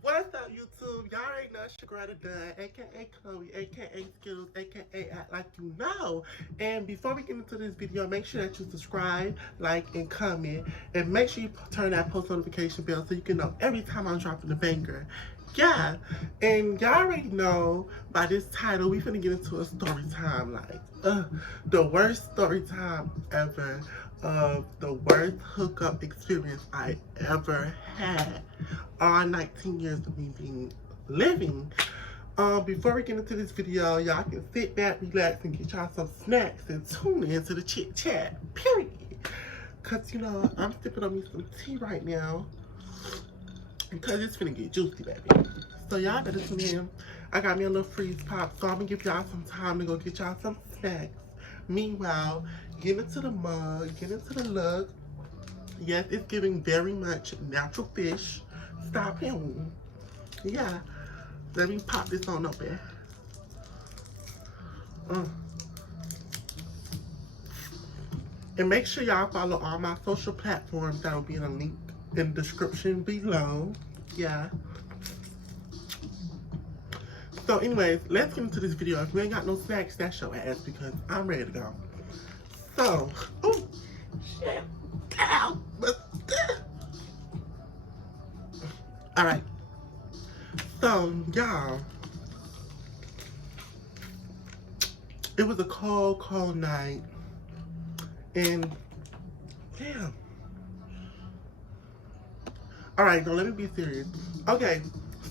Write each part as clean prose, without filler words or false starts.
What's up, YouTube? Y'all already know it's your girl Dunn, aka Chloe, aka Skills, aka Act Like You Know. And before we get into this video, make sure that you subscribe, like, and comment. And make sure you turn that post notification bell so you can know every time I'm dropping a banger. Yeah, and y'all already know by this title, we finna get into a story time. The worst story time ever of the worst hookup experience I ever had. All 19 years of me being living. Before we get into this video, y'all can sit back, relax, and get y'all some snacks and tune into the chit chat. Period. Cause I'm sipping on me some tea right now. Because it's finna get juicy, baby. So y'all better tune in. I got me a little freeze pop, so I'm gonna give y'all some time to go get y'all some snacks. Meanwhile, get into the mug, get into the look. Yes, it's giving very much natural fish. Stop him. Yeah. Let me pop this on open. And make sure y'all follow all my social platforms. That will be in a link in the description below. Yeah. So anyways, let's get into this video. If you ain't got no snacks, that's your ass because I'm ready to go. So, oh, shit. Ow. Alright. So, y'all, it was a cold, cold night. And, damn. Alright, now let me be serious. Okay,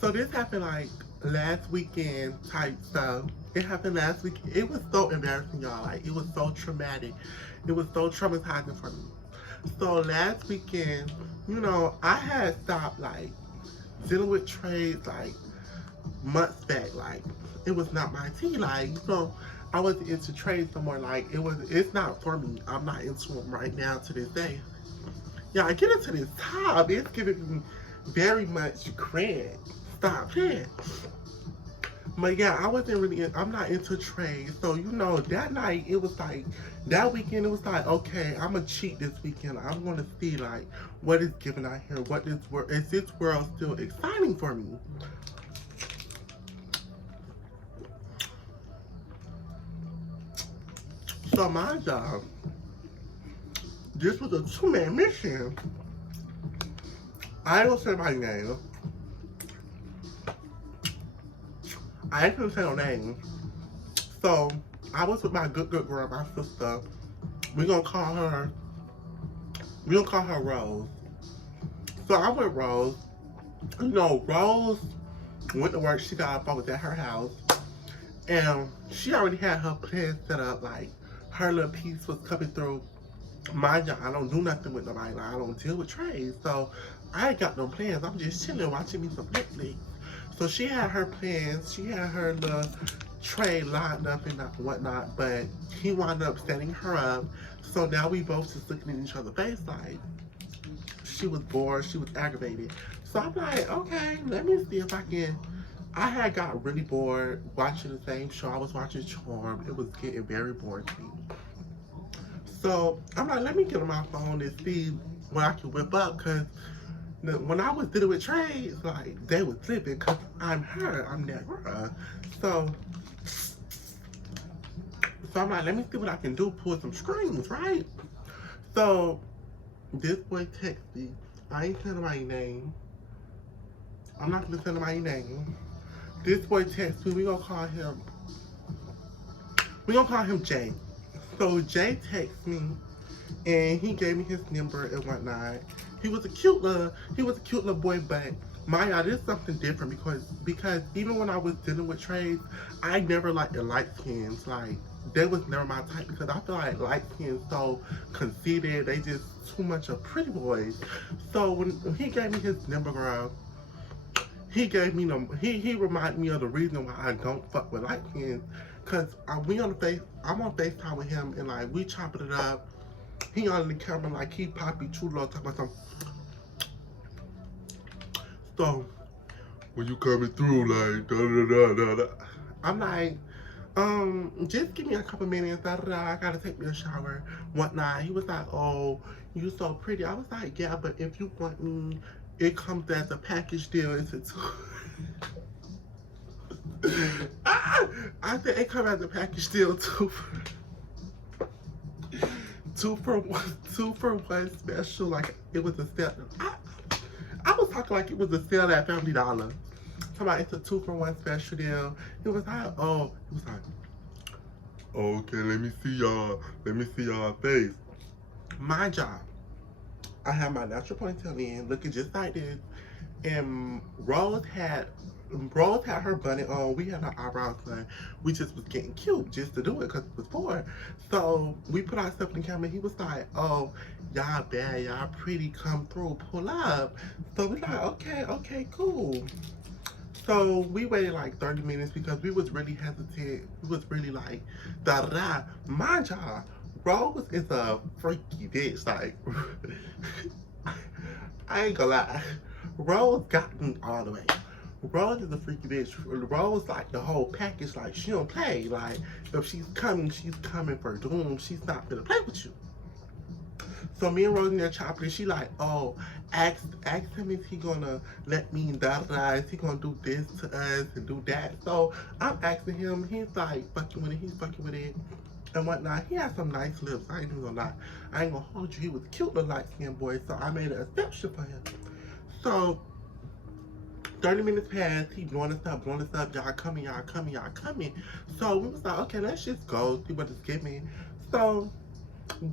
so this happened like last weekend type stuff. It happened last week. It was so embarrassing, y'all. Like, it was so traumatic. It was so traumatizing for me. So last weekend, I had stopped like dealing with trades like months back. Like, it was not my tea. Like, I wasn't into trades no more. Like, it's not for me. I'm not into them right now to this day. Yeah, I get into this top. It's giving me very much cred. Stop playing. But yeah, I'm not into trade. So, that night, it was like, that weekend, it was like, okay, I'm going to cheat this weekend. I'm going to see, like, what is given out here. Is this world still exciting for me? So, my job, this was a two-man mission. I ain't gonna say my name. I ain't gonna say no name. So, I was with my good girl, my sister. We're gonna call her Rose. So I'm with Rose. Rose went to work. She got up. I was at her house. And she already had her plan set up. Like, her little piece was coming through. Mind you, I don't do nothing with nobody. Like, I don't deal with trades. So, I ain't got no plans. I'm just chilling, watching me some Netflix. So, she had her plans. She had her little trade lined up and whatnot. But he wound up setting her up. So, now we both just looking in each other's face like, she was bored. She was aggravated. So, I'm like, okay, let me see if I can. I had got really bored watching the same show. I was watching Charm. It was getting very boring to me. So, I'm like, let me get on my phone and see what I can whip up. Because when I was dealing with trades, like, they was living. Because I'm her. I'm that girl. So, I'm like, let me see what I can do. Pull some strings, right? So, this boy texted me. I ain't telling my name. I'm not going to tell him my name. This boy texted me. We're going to call him Jay. So Jay texted me and he gave me his number and whatnot. He was a cute little boy, but Maya, this is something different because even when I was dealing with trades, I never liked the light skins. Like, that was never my type because I feel like light skins so conceited. They just too much of pretty boys. So when he gave me his number, girl, he reminded me of the reason why I don't fuck with light skins. Cause I'm on FaceTime with him and like we chopping it up. He on the camera like he Poppy Chulo talking about something. So when you coming through like da da da da da, I'm like, just give me a couple minutes. Da da da. I gotta take me a shower, whatnot. He was like, oh, you so pretty. I was like, yeah, but if you want me It comes as a package deal. It's a I think it comes as a package deal too. Two for one special. Like it was a sale. I was talking like it was a sale at Family Dollar. Talking about it's a 2-for-1 special deal. It was like, oh, it was like, okay, let me see y'all. Let me see y'all face. My job. I have my natural ponytail in, looking just like this. And Rose had her bunny on. We had our eyebrows done. We just was getting cute just to do it because it was for her. So we put our stuff in the camera. He was like, oh, y'all bad, y'all pretty, come through, pull up. So we like, okay, cool. So we waited like 30 minutes because we was really hesitant. We was really like, da-da-da. My job, Rose is a freaky bitch. Like, I ain't gonna lie. Rose got me all the way. Rose is a freaky bitch. Rose like the whole package. Like, she don't play. Like, if she's coming for doom. She's not gonna play with you. So me and Rose in there chopping, and she like, oh, ask him if he gonna let me da-da-da, is he gonna do this to us and do that. So I'm asking him, he's like fucking with it, and whatnot. He had some nice lips, I ain't even gonna lie. I ain't gonna hold you, he was a cute little light-skinned boy, so I made an exception for him. So 30 minutes passed, he blowing us up, y'all coming. So we was like, okay, let's just go, see what it's giving. So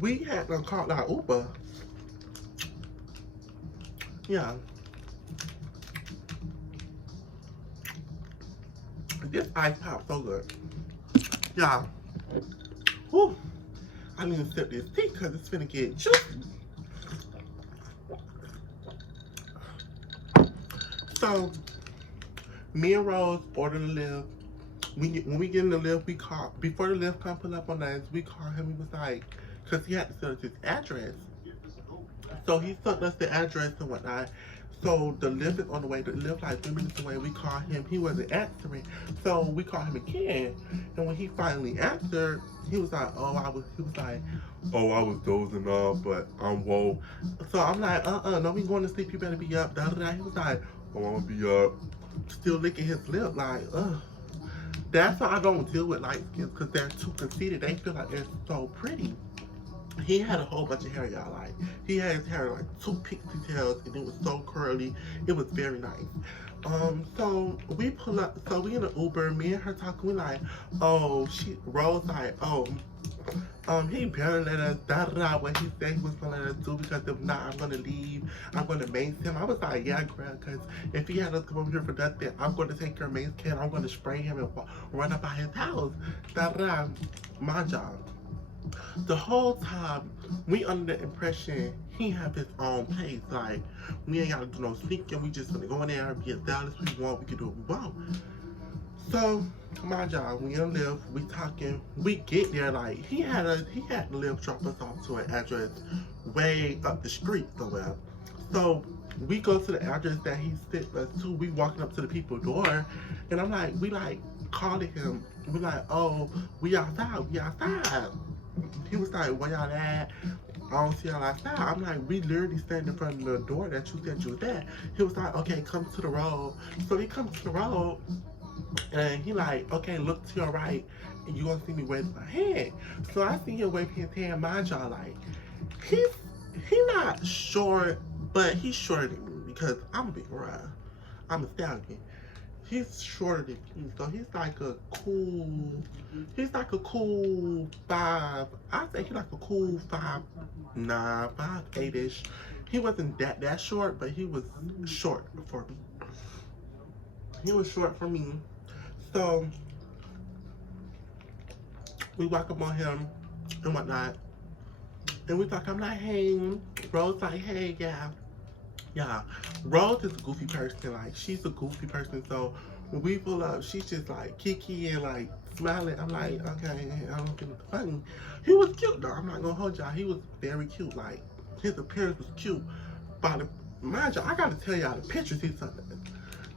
we had to call our Uber. Yeah. This ice pop so good. Yeah. Whew. I need to sip this tea because it's finna get juicy. So, me and Rose ordered a lift. When we get in the lift, we call, before the lift come pull up on us, we call him. He was like, because he had to send us his address. So he sent us the address and whatnot. So the lift is on the way. The lift like 3 minutes away. We called him. He wasn't answering. So we called him again. And when he finally answered, he was like, I was dozing off, but I'm woke. So I'm like, no, we going to sleep. You better be up. Da, da, da. He was like, I'm gonna be up. Still licking his lip like, ugh. That's why I don't deal with light skins, because they're too conceited. They feel like they're so pretty. He had a whole bunch of hair, y'all. Like, he had his hair like 2 pixie tails, and it was so curly. It was very nice. So we pull up. So we in an Uber. Me and her talking. We like, Rose like, he better let us da what he said he was gonna let us do, because if not, I'm gonna leave. I'm gonna mace him. I was like, yeah, girl, because if he had us come over here for nothing, I'm gonna take your mace can. I'm gonna spray him and run up by his house. My job. The whole time, we under the impression he have his own place. Like, we ain't gotta do no sneaking. We just gonna go in there and be as down as we want. We can do what we want. So, my job, we in the lift, we talking. We get there, like, he had the lift drop us off to an address way up the street somewhere. So, we go to the address that he sent us to. We walking up to the people's door, and I'm like, we like calling him. We like, oh, we outside. He was like, where y'all at? I don't see y'all outside. I'm like, we literally standing in front of the door that you said you was at. He was like, okay, come to the road. So he comes to the road, and he like, okay, look to your right, and you gonna see me waving my hand. So I see him waving his hand. My jaw like, he not short, but he's shorter than me because I'm a big girl. I'm a stallion. He's shorter than me, so he's like a cool 5. I say he's like a cool 5'9", 5'8"-ish. He wasn't that short, but he was short for me. So we walk up on him and whatnot, and we talk. I'm like, hey, Rose like, hey, yeah. Rose is a goofy person. Like, she's a goofy person. So when we pull up, she's just like kiki and like smiling. I'm like, okay, I don't think it's funny. He was cute though. I'm not gonna hold y'all. He was very cute. Like, his appearance was cute. But mind you, I gotta tell y'all the pictures he sent.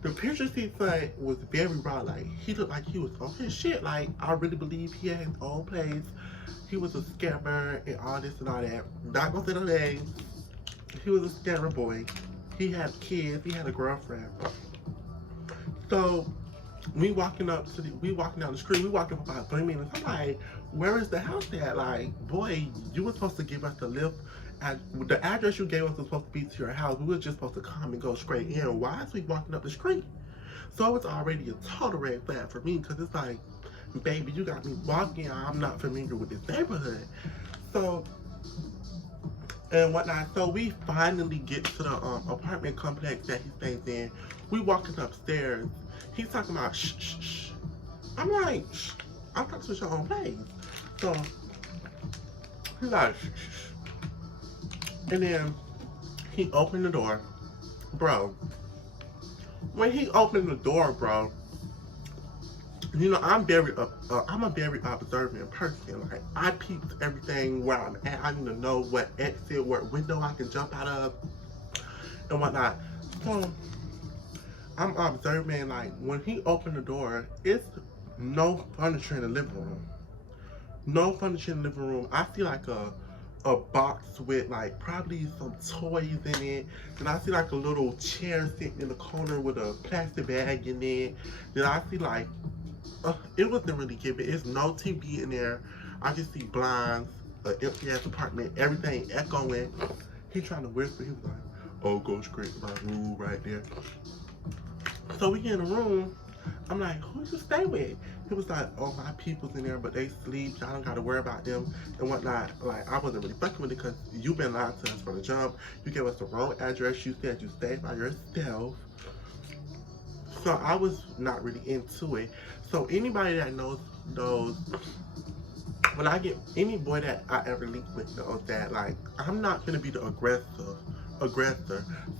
The pictures he sent was very raw. Like, he looked like he was on his shit. Like, I really believe he had his own place. He was a scammer and all this and all that. Not gonna say no names. He was a scammer boy. He had kids. He had a girlfriend. So we walking down the street. We walking for about 3 minutes. I'm like, where is the house at? Like, boy, you were supposed to give us the lift. The address you gave us was supposed to be to your house. We were just supposed to come and go straight in. Why is we walking up the street? So it's already a total red flag for me, because it's like, baby, you got me walking. I'm not familiar with this neighborhood. So, and whatnot. So we finally get to the apartment complex that he stays in. We walking upstairs. He's talking about shh, shh, shh. I'm like, shh, I thought this was your own place. So he's like, shh, shh, shh. And then he opened the door, bro. When he opened the door, bro, you know, I'm a very observant person. Like, I peep everything where I'm at. I need to know what exit, what window I can jump out of, and whatnot. So I'm observing, like, when he opened the door, it's no furniture in the living room. No furniture in the living room. I see like a box with like probably some toys in it. Then I see like a little chair sitting in the corner with a plastic bag in it. Then I see like, it wasn't really giving. It's no TV in there. I just see blinds, an empty ass apartment, everything echoing. He trying to whisper. He was like, oh, go straight to my room right there. So we get in the room. I'm like, who you stay with? He was like, oh, my people's in there, but they sleep. Y'all don't gotta worry about them and whatnot. Like, I wasn't really fucking with it because you been lying to us from the jump. You gave us the wrong address. You said you stayed by yourself. So I was not really into it. So anybody that knows, when I get any boy that I ever link with knows that, like, I'm not gonna be the aggressor.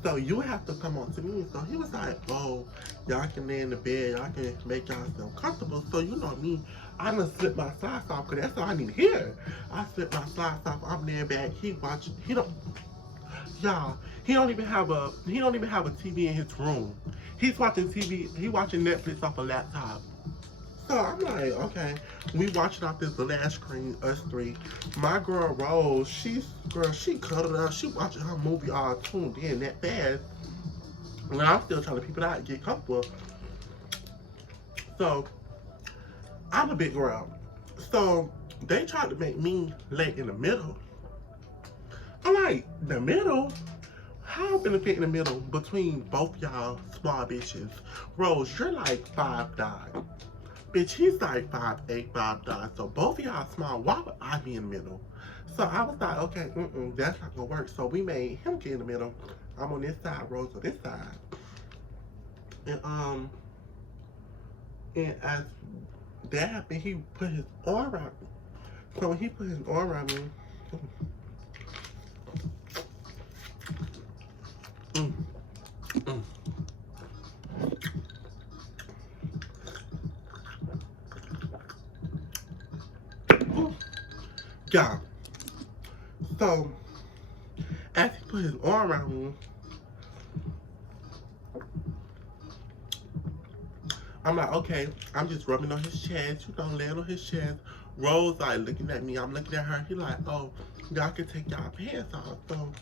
So you have to come on to me. So he was like, oh, y'all can lay in the bed, y'all can make yourself comfortable. So you know me, I'm gonna slip my socks off because that's all I need to hear. I slip my socks off, I'm laying back, he don't even have a TV in his room. He's watching TV, he watching Netflix off a laptop. So I'm like, okay, we watching off this last screen, us three. My girl Rose, she cuddled up. She watching her movie all tuned in that fast. And I'm still trying to peep it out and get comfortable. So I'm a big girl. So they tried to make me lay in the middle. I'm like, the middle? How I'm gonna fit in the middle between both y'all small bitches? Rose, you're like 5'9". Bitch, he's like 5'8", 5'9". So both of y'all small. Why would I be in the middle? So I was like, okay, that's not gonna work. So we made him get in the middle. I'm on this side, Rose on this side. And as that happened, he put his arm around me. So when he put his arm around me, yeah. So as he put his arm around me, I'm like, okay, I'm just rubbing on his chest, laying on his chest. Rose like looking at me, I'm looking at her. He like, oh, y'all can take y'all pants off. So,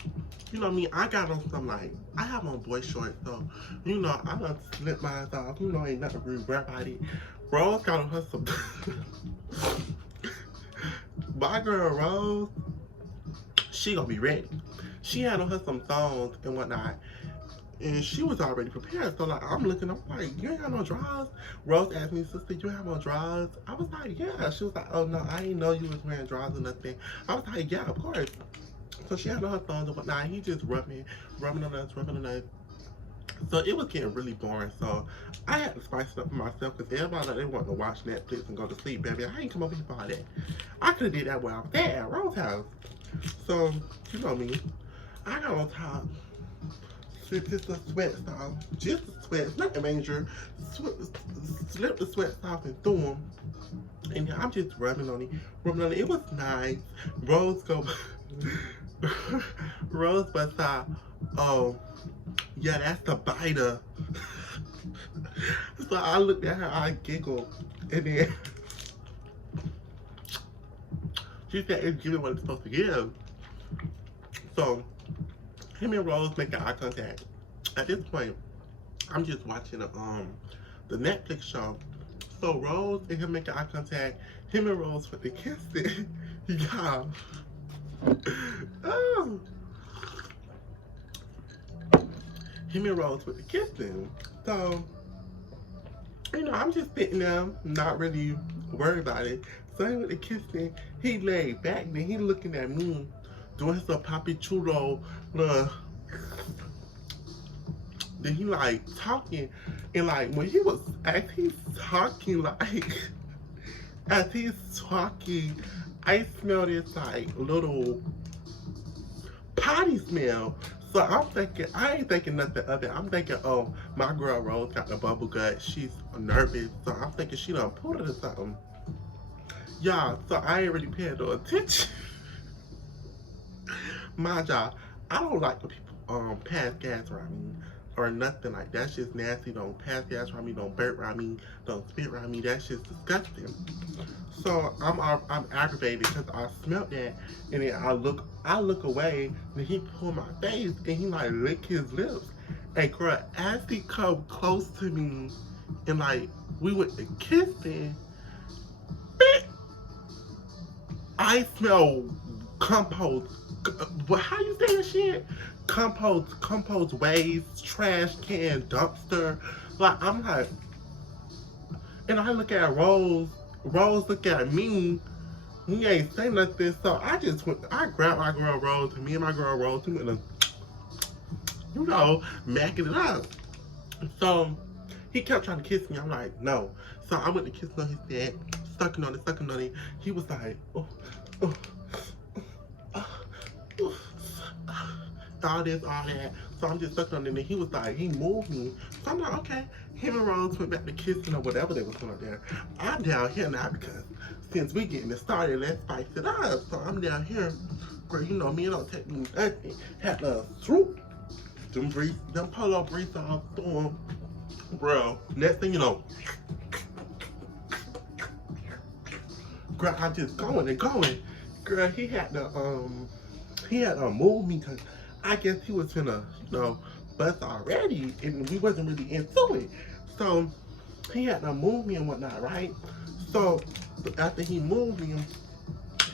you know me, I got on some like, I have on boy shorts, so, you know, I done slip mine off. You know, ain't nothing really rare about it. Rose got on her some, my girl Rose, she gonna be ready. She had on her some thongs and whatnot. And she was already prepared. So like, I'm looking, I'm like, you ain't got no drawers? Rose asked me, sister, you have no drawers? I was like, yeah. She was like, oh no, I didn't know you was wearing drawers or nothing. I was like, yeah, of course. So she had on her thongs and whatnot. He just rubbing on us. So it was getting really boring. So I had to spice it up for myself because everybody like, they want to watch Netflix and go to sleep, baby. I ain't come over here for all that. I could have did that while I was there at Rose's house. So, you know me. I got on top. Just the sweats off, just the sweats, nothing major. Slip the sweats off and threw them. And I'm just rubbing on it. It was nice. Rose busts out, oh, yeah, that's the biter. So I looked at her, I giggled, and then she said it's giving what it's supposed to give. So him and Rose making eye contact. at this point, I'm just watching the Netflix show. So Rose and him making eye contact, him and Rose with the kissing. Y'all. Oh. Him and Rose with the kissing. So, you know, I'm just sitting there, not really worried about it. So he with the kissing, he laid back, then he looking at me, doing his little papi chulo, little. Then he like talking, and like when he was, as he's talking, like, as he's talking, I smell this like little potty smell. So I'm thinking, I ain't thinking nothing of it. I'm thinking, oh, my girl Rose got the bubble gut. She's nervous. So I'm thinking she done pulled it or something. Y'all, so I ain't really paying no attention. Mind y'all, I don't like when people pass gas around me or nothing like that. That's just nasty. Don't pass gas around me. Don't burp around me. Don't spit around me. That's just disgusting. So I'm aggravated because I smelled that, and then I look away, and he pulled my face, and he like licked his lips. And girl, as he come close to me, and like we went to kissing, I smell compost. How you say that shit? Compost waste, trash can, dumpster. Like I'm like, and I look at Rose. Rose look at me. He ain't say nothing. So I grabbed my girl Rose, and me and my girl Rose, we went to, you know, macking it up. So he kept trying to kiss me. I'm like, no. So I went to kiss on his neck, sucking on it. He was like, oh, all this, all that. So I'm just sucking on it, and he was like, he moved me. So I'm like, okay. Him and Rose went back to kissing or whatever they was doing up there. I'm down here now because since we getting it started, let's spice it up. So I'm down here, girl, you know me, it don't take me nothing. Had to swoop them polo briefs off, through them. Bro, next thing you know, girl, I'm just going and going. Girl, he had to move me because I guess he was finna, you know, bust already, and we wasn't really into it. So he had to move me and whatnot, right? So after he moved me,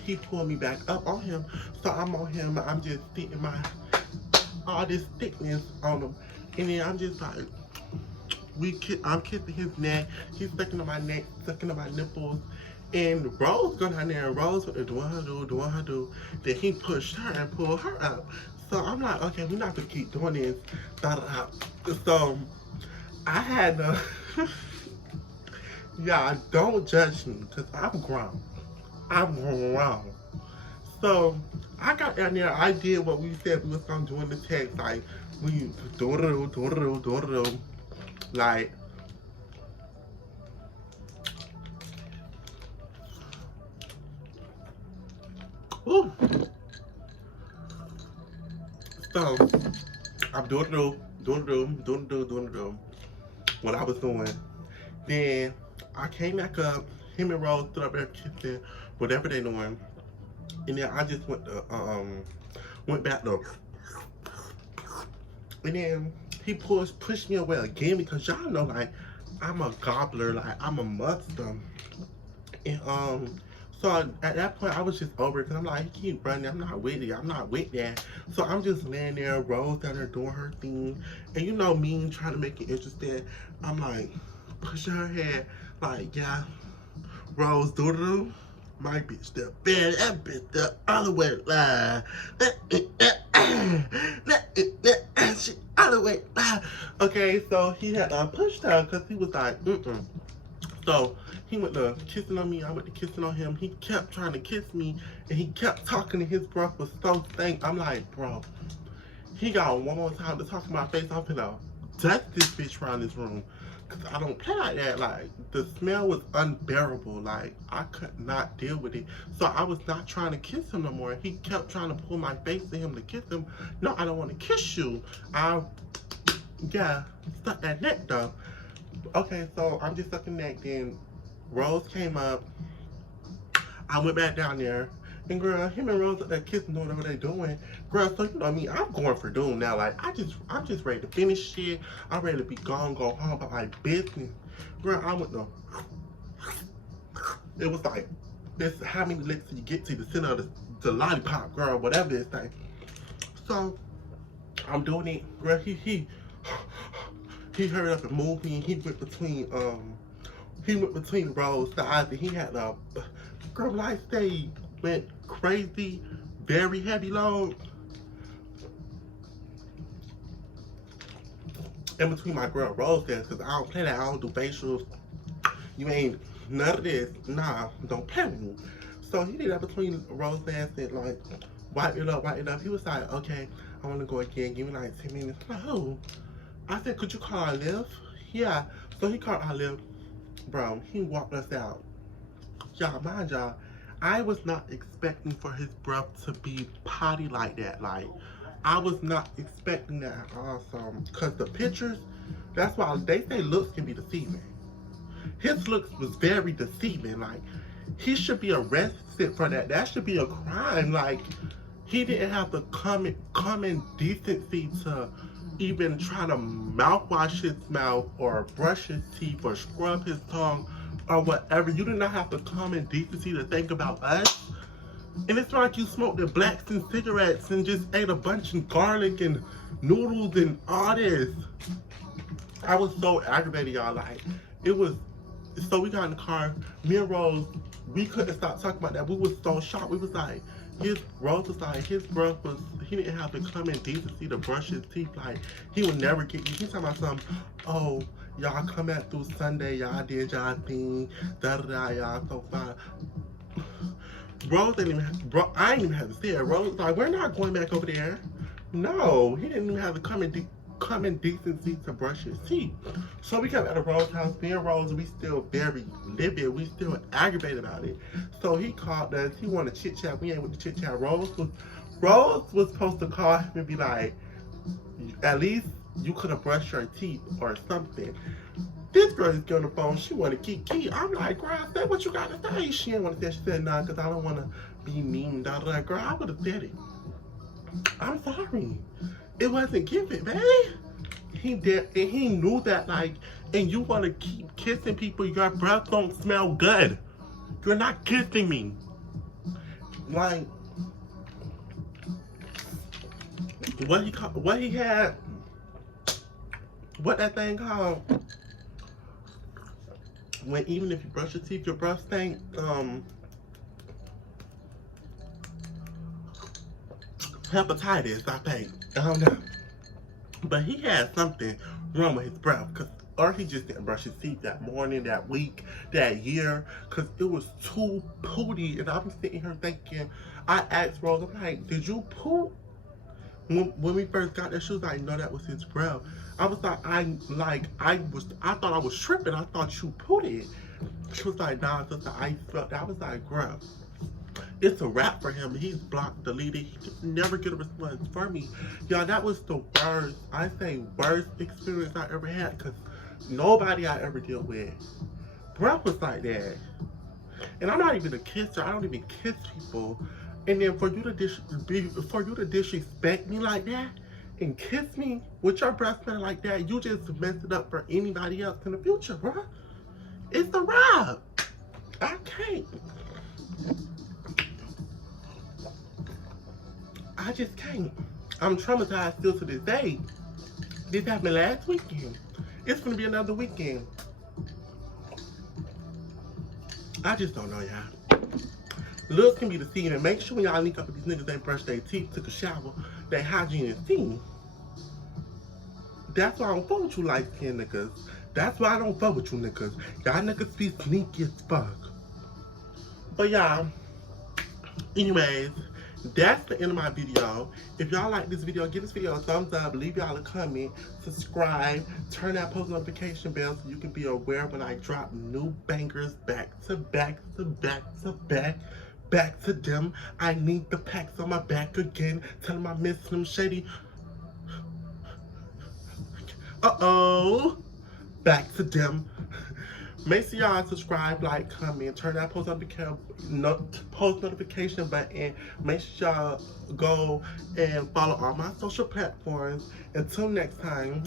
he pulled me back up on him. So I'm on him, I'm just sticking all this thickness on him, and then I'm just like, I'm kissing his neck, he's sucking on my neck, sucking on my nipples. And Rose got down there, and Rose was doing her do. Then he pushed her and pulled her up. So I'm like, okay, we're not gonna keep doing this. So I had to, yeah, don't judge me, because I'm grown. So I got down there, I did what we said we was gonna do in the text, like, we do, like, ooh. So I'm doing what I was doing. Then I came back up, him and Rose stood up there kissing, whatever they doing. And then I just went back to, and then he pushed me away again, because y'all know, like, I'm a gobbler, like I'm a monster. And so at that point, I was just over it, because I'm like, he keep running, I'm not with it, I'm not with that. So I'm just laying there, Rose down there doing her thing. And you know me, trying to make it interesting. I'm like, pushing her head, like, yeah, Rose, do my bitch, the bad, that bitch, the other way, she other way, okay, so he had pushed her, because he was like, So he went to kissing on me, I went to kissing on him. He kept trying to kiss me, and he kept talking, and his breath was so stank. I'm like, bro, he got one more time to talk in my face. I'm gonna dust this bitch around this room, because I don't play like that. Like, the smell was unbearable. Like, I could not deal with it. So I was not trying to kiss him no more. He kept trying to pull my face to him to kiss him. No, I don't want to kiss you. Yeah, stuck that neck though. Okay, so I'm just sucking neck. Then Rose came up. I went back down there, And girl, him and Rose at that kissing doing whatever they doing. Girl, so you know me, I'm going for doom now. Like I'm just ready to finish shit. I'm ready to be gone, go home about my business. Girl, I went to it was like this how many licks do you get to the center of the lollipop, girl, whatever this thing. So I'm doing it, girl, he hurried up and moved me and he went between the rows, the eyes, and he had a girl life stayed went crazy, very heavy load. In between my girl Rose there, cause I don't play that, I don't do facials. You ain't none of this. Nah, don't play with me. So he did that between Rose and said like, wipe it up, wipe it up. He was like, okay, I wanna go again, give me like 10 minutes. I'm like, who? I said, could you call our lift? Yeah. So he called our lift. Bro, he walked us out. Y'all, mind y'all, I was not expecting for his breath to be potty like that. Like, I was not expecting that at all. So, cause the pictures, that's why they say looks can be deceiving. His looks was very deceiving. Like, he should be arrested for that. That should be a crime. Like, he didn't have the common decency to even try to mouthwash his mouth or brush his teeth or scrub his tongue or whatever. You did not have the common decency to think about us. And it's not like you smoked the blacks and cigarettes and just ate a bunch of garlic and noodles and all this. I was so aggravated, y'all. Like, it was, so we got in the car, me and Rose, we couldn't stop talking about that. We was so shocked. We was like, Rose was like, his breath was, he didn't have the common decency to brush his teeth. Like, he would never get you. He's talking about something, oh, y'all come back through Sunday, y'all did y'all thing, da-da-da, y'all so fine. Rose didn't even have, bro, I didn't even have to say it. Rose was like, we're not going back over there. No, he didn't even have the common decency to brush his teeth. So we kept at the Rose house. Me and Rose, we still very livid. We still aggravated about it. So he called us. He wanted to chit chat. We ain't with the chit chat. Rose was supposed to call him and be like, at least you could have brushed your teeth or something. This girl is getting on the phone. She want to keep. I'm like, girl, say what you got to say. She didn't want to say. She said, nah, because I don't want to be mean. Da, da, da. Girl, I would have said it. I'm sorry. It wasn't given, man. He did, and he knew that, like, and you want to keep kissing people, your breath don't smell good. You're not kissing me. Like, what he had, what that thing called, when even if you brush your teeth, your breath stink, hepatitis, I think. I don't know. But he had something wrong with his breath, or he just didn't brush his teeth that morning, that week, that year, because it was too pooty. And I'm sitting here thinking, I asked Rose, I'm like, did you poop? When we first got there, she was like, no, that was his breath. I was like, I thought I was tripping. I thought you pooted. She was like, nah, sister, I felt that. I was like, girl, it's a wrap for him. He's blocked, deleted. He could never get a response from me. Y'all, that was the worst, I say worst experience I ever had, because nobody I ever dealt with, breath was like that. And I'm not even a kisser. I don't even kiss people. And then for you to disrespect me like that and kiss me with your breath smelling like that, you just messed it up for anybody else in the future, bro. It's a wrap. I can't. I just can't. I'm traumatized still to this day. This happened last weekend. It's gonna be another weekend. I just don't know, y'all. Looks can be deceiving. Make sure when y'all link up with these niggas, they brush their teeth, took a shower, their hygiene is seen. That's why I don't fuck with you light-skinned niggas. That's why I don't fuck with you niggas. Y'all niggas be sneaky as fuck. But y'all, anyways, that's the end of my video. If y'all like this video, give this video a thumbs up, leave y'all a comment, subscribe, turn that post notification bell so you can be aware when I drop new bangers back to back to back to back. Back to them. I need the packs on my back again. Tell them I miss them shady. Uh-oh. Back to them. Make sure y'all subscribe, like, comment, turn that post notification button. Make sure y'all go and follow all my social platforms. Until next time.